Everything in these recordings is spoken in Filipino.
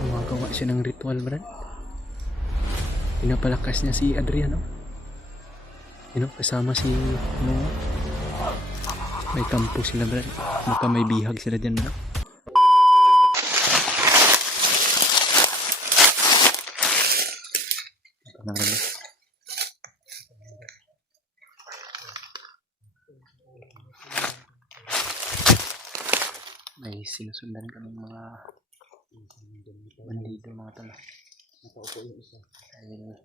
Gumagawa siya ng ritual, Brad. Pinapalakas niya si Adrian, no? Kasama si Noah. May kampo sila, Brad. Baka may bihag sila dyan, no? May sinusundan kaming mga bandido, mga tala. Nakaupo yung isa. Dahil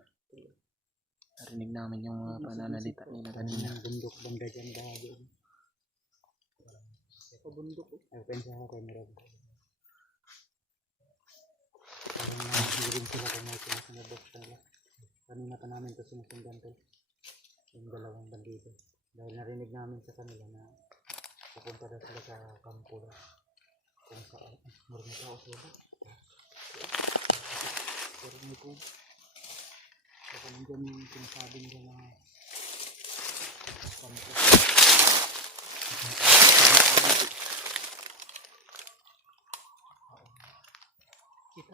narinig namin yung mga pananalita nila kanina. Bundok banda dyan bahagi. Ito bundok ko. Ay, pensa ako meron. Parang nasirin sila kung may sinasunod sila. Kanina pa namin ito sinusundan to. Yung dalawang bandido. Dahil narinig namin sa kanila na pupunta na sila sa kampo na. Kung saan, marami tao sila. Pero may kung saka nandyan yung sinasabi nila na kampo. Kita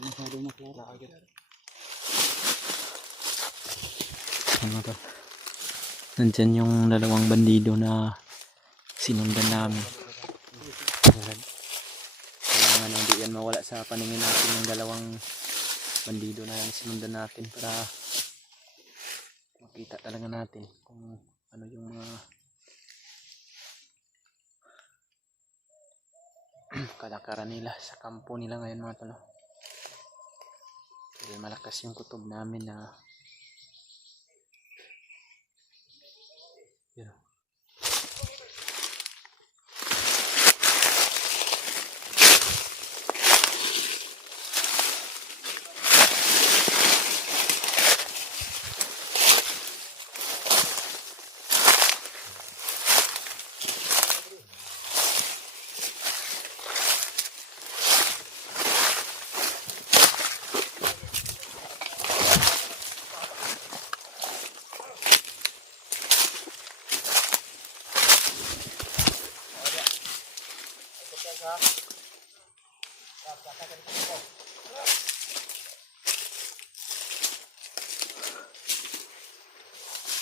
masyado maklaro. Ano to? Nandyan yung dalawang bandido na sinundan namin. Kailangan hindi yan mawala sa paningin natin yung dalawang bandido na sinundan natin para makita talaga natin kung ano yung mga kalakaran nila sa kampo nila ngayon, mga talo. Dahil malakas yung kutob namin na yun.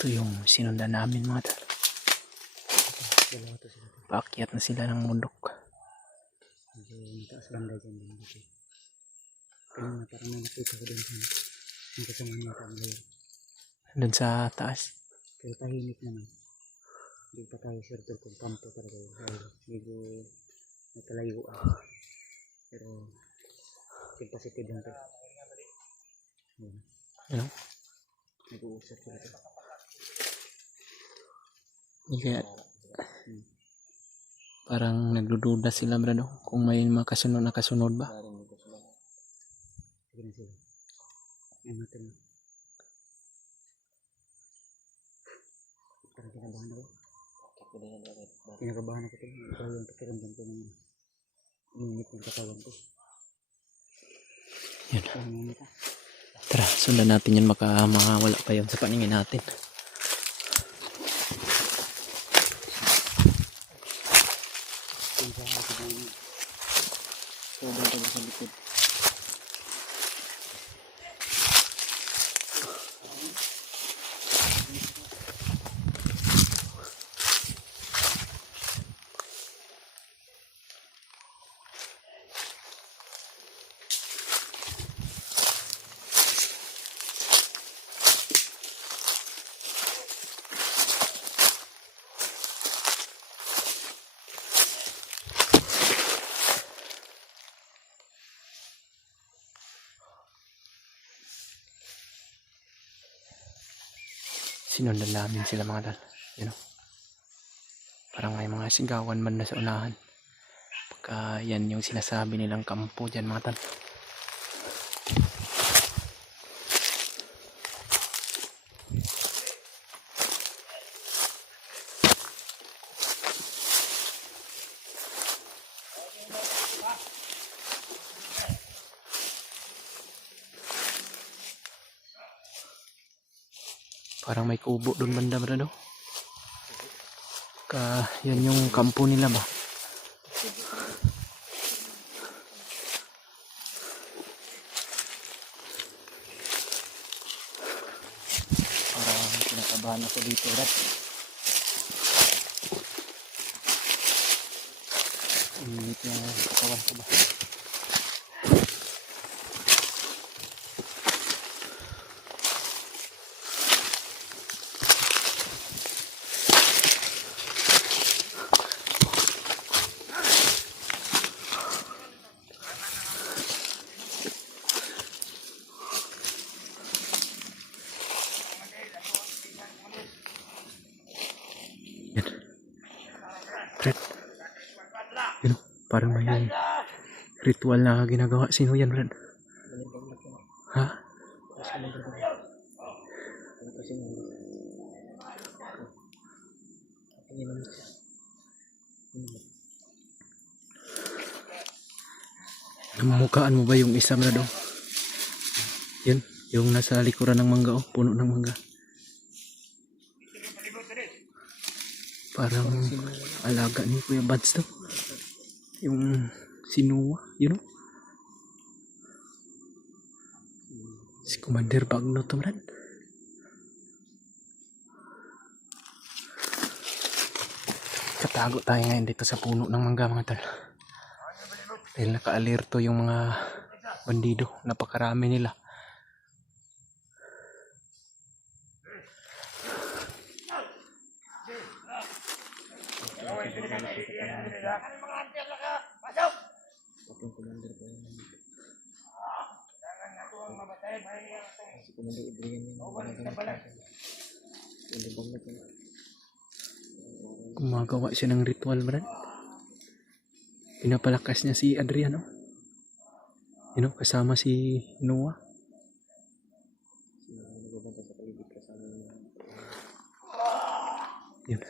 Ito yung sinundan namin, mga talo. Paakyat na sila ng bundok. Mataas banda dyan. Kanina parang may nakita ko din sa yung kasama niya ang ngayon. Doon sa taas. Pero tahimik naman. Hindi pa tayo sure kung kampo talaga yun. Medyo natalayuan. Pero positive lang ito. Ano? Nag-uusap sila ito. Kaya parang nagdududa sila, brado, kung may mga kasunod na kasunod ba. Sige na sila. Ay natin na. Parang kinabahan ako. Kinakabahan ako ito. Ikaw yung pakiramdam ko ng init ng katawan ko. Yun. Tara, sundan natin yun, baka makawala pa yun sa paningin natin. Sobrang tagal sa likod. Sinundan namin sila, mga talo. Parang may mga sigawan man na sa unahan. Pagka yan yung sinasabi nilang kampo dyan, mga talo. Parang may kubo doon banda, brado. Yan yung kampo nila ba? Kinabahan ako dito, Brad. Init yung katawan ko ba? Yan. Brad. Yun, parang may ritual na ginagawa. Sino yan, Brad? Ha? Namumukhaan mo ba yung isa, Brad? Oh? Yun, yung nasa likuran ng mangga, oh, puno ng mangga. Parang alaga ni Kuya Bads to. Yung sinuwa, you know? Si Commander Bagno to, Brad. Katago tayo ngayon dito sa puno ng mangga, mga tal. Dahil naka-alerto yung mga bandido. Napakarami nila. Gumagawa siya ng ritual, Brad. Pinapalakas niya si Adriano. You know, kasama si Noah. Yun.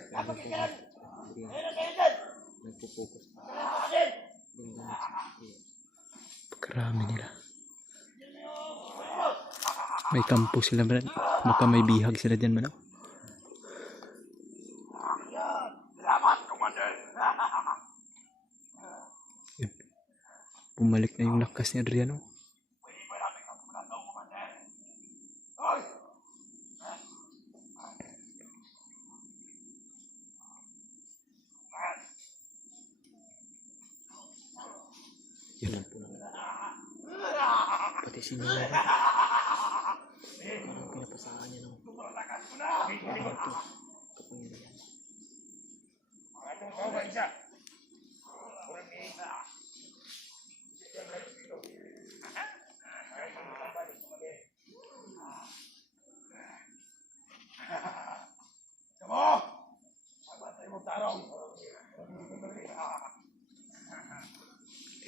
Pagkarami nila. May kampo sila, Brad. Baka may bihag sila dyan, man. Yun. Bumalik na yung lakas ni Adriano. Yun. Pati si Noah. Parang pinapasahan niya ng ito. Kapangyarihan.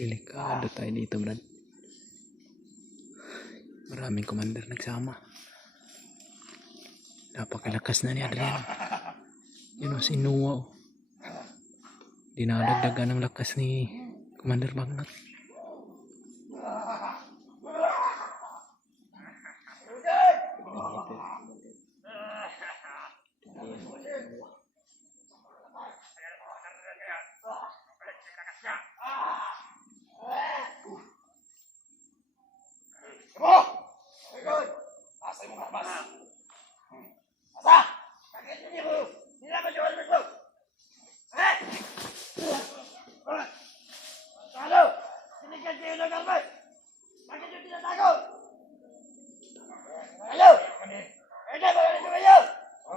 Delikado tayo dito, Brad. Maraming commander nagsama. Napakalakas na ni Adriano. Yun o, si Noah o. Dinadagdagan ng lakas ni Commander Bagnot.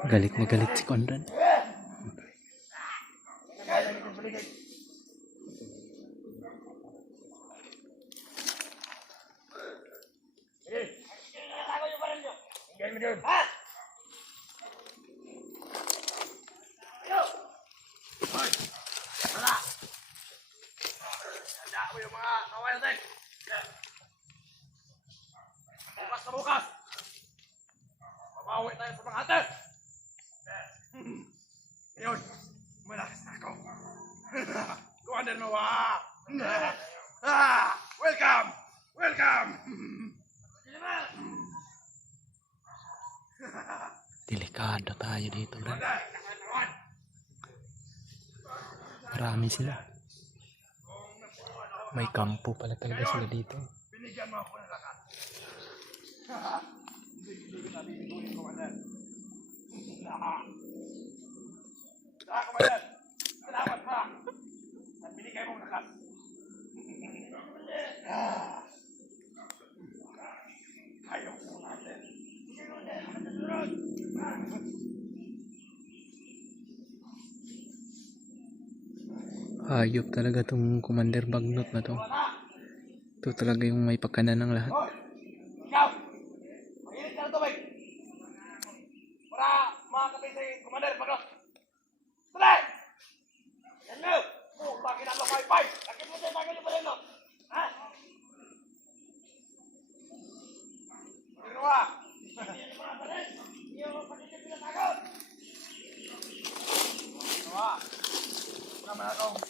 Galit na galit si Conrad. Bukas na bukas! Mabawi tayo sa mga ate! Ngayon, malakas na ako. Commander Noah! Welcome! Welcome! Delikado tayo dito, Brad. Marami sila. May kampo pala talaga sila dito. Binigyan mo ako ng lakas. Hindi kita bibigunin, Commander. Commander. Salamat ha. At binigay mong lakas. Ayaw po natin. Hayop talaga tong Commander Bagnot na to. Ito talaga yung may pagkanan ng lahat. Ikaw! Mahilig ka ng tubig! Para makakapit si Commander Bagnot! Tuloy! Yan mo! Oh, bakit ang lopay-pay? Bakit mo tayo bagay yung baleno? Ha? Pero ha! Hindi yung mga balén! Hindi yung pagkikip pinatagod! Pero ha! Naman akong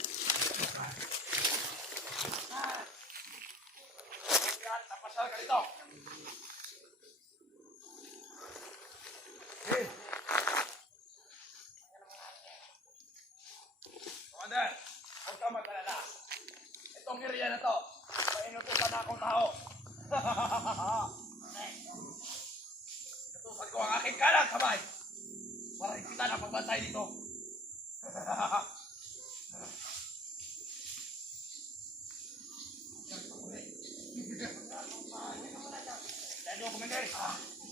yan, napasal ka dito! Commander, huwag ka mag-alala. Itong area na to, painutusan na akong tao. Inutusan ko ang aking kanang kamay para ikita na pagbantay dito. Lalo, Commander.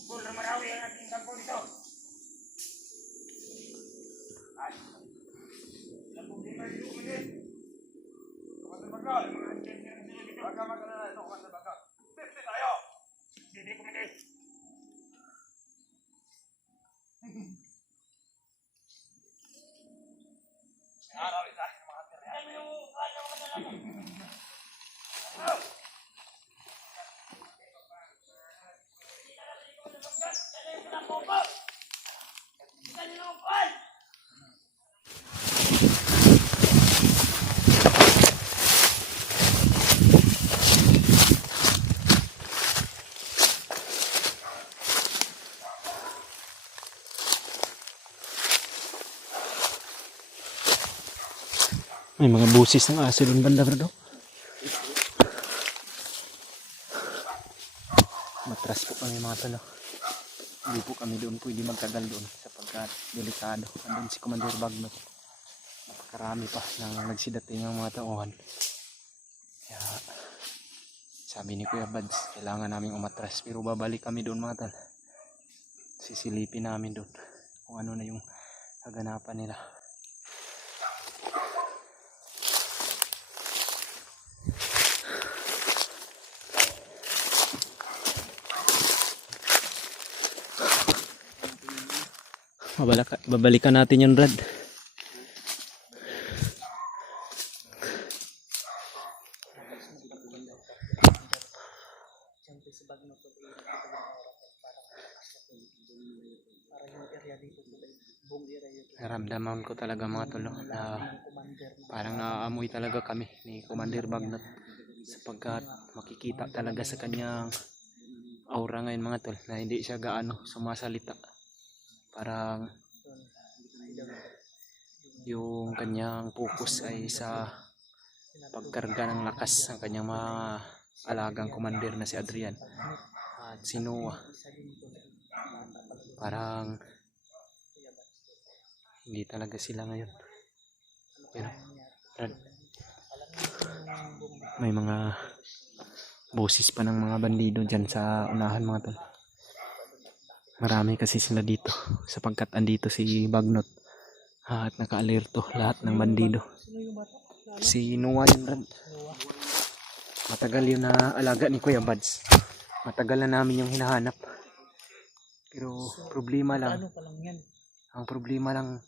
Puro marawi ang aking kampo dito. Ay. Ilang problema dito, Commander. Commander Bagal. Huwag ka mag-alala ito, Commander Bagal. Pipsi tayo. Hindi, Commander. Araw isa. Mga teriyan. May mga busis ng aso doon banda bro. Matras po kami mga talo. Hindi po kami doon pwede magtagal doon sapagkat delikado. Andun si Commander Bagnot. Napakarami pa nang nagsidating ang mga tauhan. Kaya sabi ni Kuya Bads, kailangan namin umatras. Pero babalik kami doon mga tal. Sisilipin namin doon kung ano na yung kaganapan nila. Babalikan natin yung Brad. Naramdaman ko talaga mga tolo na parang naaamoy talaga kami ni Commander Bagnot sapagkat makikita talaga sa kanyang aura ngayon mga tol na hindi siya gaano sumasalita. Parang yung kanyang focus ay sa pagkarga ng lakas ng kanyang mga alagang commander na si Adrian at si Noah. Parang hindi talaga sila ngayon. Yun, Brad. May mga boses pa ng mga bandido dyan sa unahan mga tol. Marami kasi sila dito sapagkat andito si Bagnot at naka-alerto lahat ng bandido. Si Noah yun, Brad. Matagal yun na alaga ni Kuya Bads. Matagal na namin yung hinahanap. Pero problema lang. Ang problema lang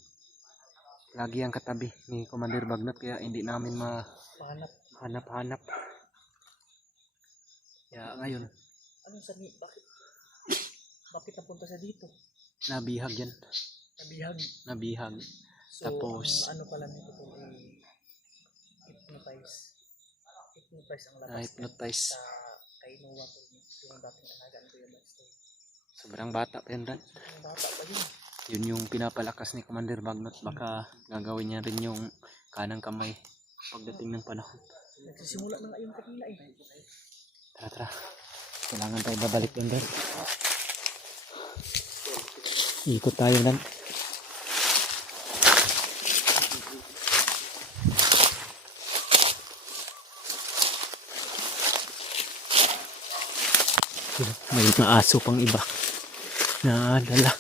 lagi ang katabi ni Commander Bagnot kaya hindi namin mahanap-hanap. Kaya ngayon. Anong sani? Bakit napunta sa dito? Nabihag yan. Nabihag. So, tapos ano pala nito po hypnotize ang labas hypnotize. sa kay Noah po yung dating anagaan ko yung basta. Sobrang bata pa yan, Brad. Bata pa yun. Yun yung pinapalakas ni Commander Bagnot. Baka gagawin niya rin yung kanang kamay pagdating ng panahon. Nagsisimula na nga yung kanina eh. Tara. Kailangan tayo babalik doon, Brad. Ikot tayo lang. May mga aso pang iba na dala.